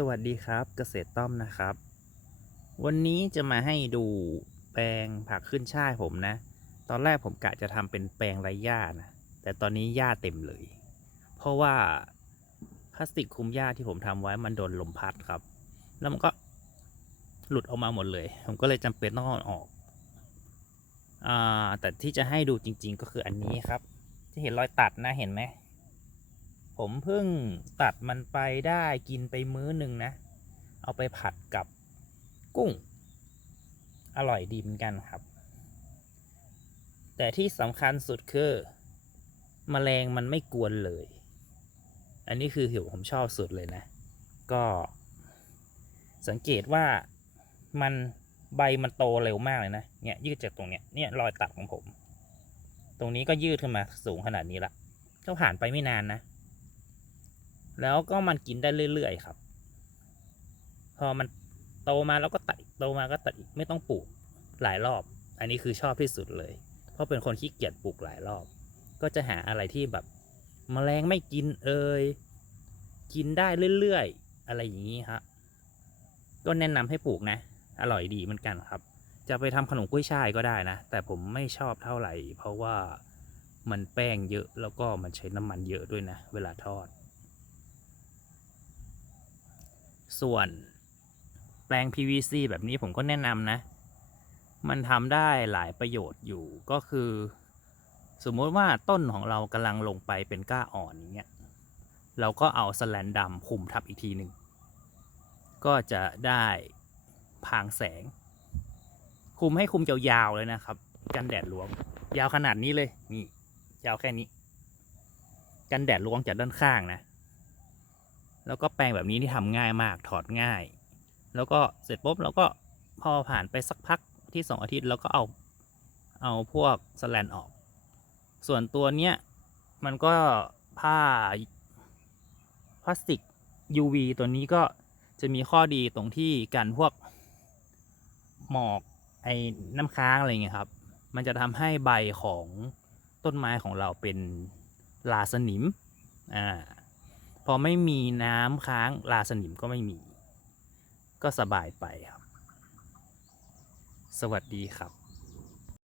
สวัสดีครับเกษตรต้อมนะครับ วันนี้จะมาให้ดูแปลงผักขึ้นช่ายผมนะ ตอนแรกผมกะจะทำเป็นแปลงไร้หญ้านะแต่ตอนนี้หญ้าเต็มเลย เพราะว่าพลาสติกคุมหญ้าที่ผมทำไว้มันโดนลมพัดครับ แล้วมันก็หลุดออกมาหมดเลย ผมก็เลยจำเป็นต้องเอาออกอ่าแต่ที่จะให้ดูจริง ๆ ก็คืออันนี้ครับ ที่เห็นรอยตัดนะเห็นไหม ผมเพิ่งตัดมันไปได้กินไปมื้อหนึ่งนะ เอาไปผัดกับกุ้ง อร่อยดีเหมือนกันครับ แต่ที่สำคัญสุดคือมแมลงมันไม่กวนเลย อันนี้คือหิวผมชอบสุดเลยนะ ก็สังเกตว่ามันใบมันโตเร็วมากเลยนะ เนี่ยยืดจากตรงเนี้ย เนี่ยรอยตัดของผม ตรงนี้ก็ยืดขึ้นมาสูงขนาดนี้ละก็ผ่านไปไม่นานนะ แล้วก็มันกินได้เรื่อยๆครับ พอมันโตมาแล้วก็ตัดโตมาก็ตัดอีกไม่ต้องปลูกหลายรอบ อันนี้คือชอบที่สุดเลย เพราะเป็นคนขี้เกียจปลูกหลายรอบ ก็จะหาอะไรที่แบบมแมลงไม่กินเอ่ยกินได้เรื่อยๆ อะไรอย่างนี้ฮะก็แนะนำให้ปลูกนะ อร่อยดีเหมือนกันครับ จะไปทำขนมกุ้ยช่ายก็ได้นะ แต่ผมไม่ชอบเท่าไหร่ เพราะว่ามันแป้งเยอะแล้วก็มันใช้น้ำมันเยอะด้วยนะ เวลาทอด ส่วนแปลง PVC แบบนี้ผมก็แนะนำนะ มันทำได้หลายประโยชน์อยู่ก็คือ สมมติว่าต้นของเรากำลังลงไปเป็นก้าอ่อนอย่างเงี้ยเราก็เอาสแลนดำคุมทับอีกทีหนึ่ง ก็จะได้พางแสง คุมให้คุมยาวๆเลยนะครับ กันแดดหลวง ยาวขนาดนี้เลย นี่ ยาวแค่นี้ กันแดดหลวงจากด้านข้างนะ แล้วก็แปรงแบบนี้ที่ทำง่ายมากถอดง่าย แล้วก็เสร็จปุ๊บเราก็พอผ่านไปสักพักที่สองอาทิตย์เราก็เอาเอาพวกสแลนออก ส่วนตัวเนี้ยมันก็ผ้าพลาสติก UV ตัวนี้ก็จะมีข้อดีตรงที่กันพวกหมอกไอ้น้ำค้างอะไรเงี้ยครับ มันจะทำให้ใบของต้นไม้ของเราเป็นลาสนิม อ่า พอไม่มีน้ำค้างลาสนิมก็ไม่มี ก็สบายไปครับ สวัสดีครับ